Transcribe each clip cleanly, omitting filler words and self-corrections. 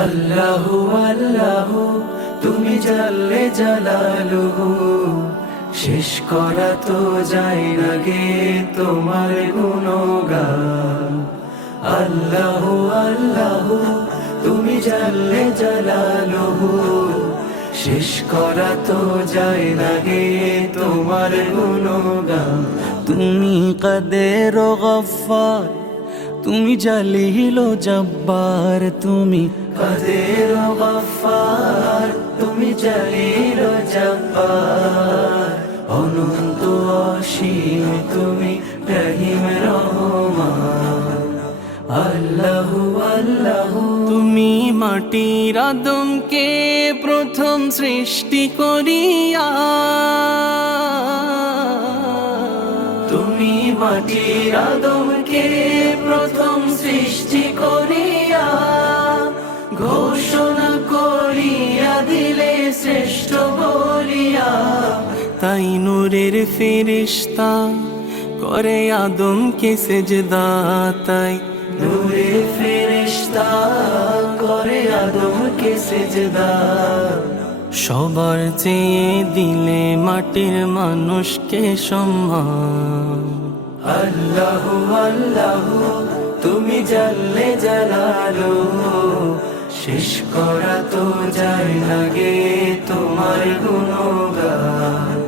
আল্লাহু আল্লাহু তুমি জাল্লে জালালুহু, শেষ করা তো যায় না গে তোমার গুণগান। আল্লাহু আল্লাহু তুমি জাল্লে জালালুহু, শেষ করা তো যায় না গে তোমার গুণগান। তুমি কাদের ও গফফার, তুমি জালিল ও জব্বার, তুমি কাদের ও গফফার, তুমি জালিল ও জব্বার। অনন্ত অসীম তুমি রহিম রহমান। আল্লাহু আল্লাহু তুমি মাটির আদমকে প্রথম সৃষ্টি করিয়া, তুমি মাটির আদমকে প্রথম সৃষ্টি করিয়া, ঘোষণা করিয়া দিলে শ্রেষ্ঠ বলিয়া। তাই নূরের ফেরেশতা করে আদমকে সেজদা, তাই নূরের ফেরেশতা করে আদমকে সেজদা। সবার চেয়ে দিলে মাটির মানুষকে সম্মান। আল্লাহু আল্লাহু তুমি জাল্লে জালালুহু, শেষ করা তো যায় না গে তোমার গুণগান।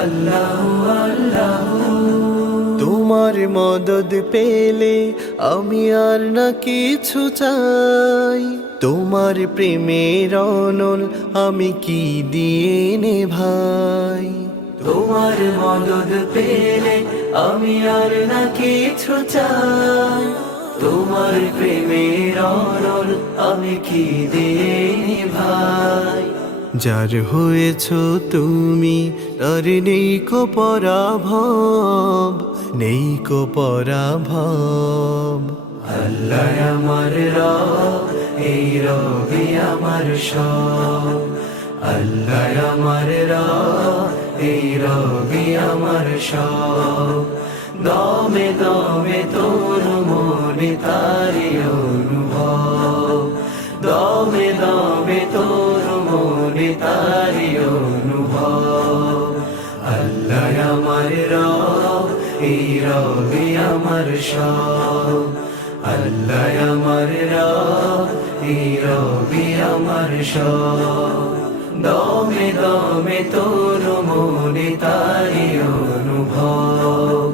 আল্লাহু আল্লাহু তোমার মদদ পেলে আমি আর না কিছু চাই, তোমার প্রেমের অনল আমি কি দিয়ে নে ভাই। তোমার মদদ পেলে আমি আর না কিছু চাই, তোমার প্রেমের অনল আমি কি দিয়ে নিভাই। যার হয়েছ তুমি তার নেই কো পরাভব, নেই কো পরাভব। আল্লাহ আমার রব, এই রবি আমার সব। আল্লাহ আমার রব, এই রবি আমার সব। দমে দমে তোর মনে তারি অনুভব, দমে দমে তোর মনে তারি অনুভব। আল্লাহ আমার রব, এই রবি আমার সব। আল্লাহ আমার রব, এই রবি আমার সব। দমে দমে তোর মনে তারি অনুভব,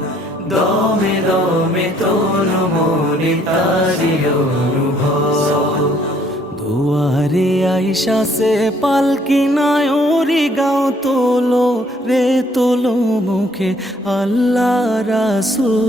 দমে দমে তোর মনে তারি অনুভব। দুয়ারে আইসা সে পালকি নাই ওরি গাও তোলো রে তোলো মুখে আল্লাহ রাসূল।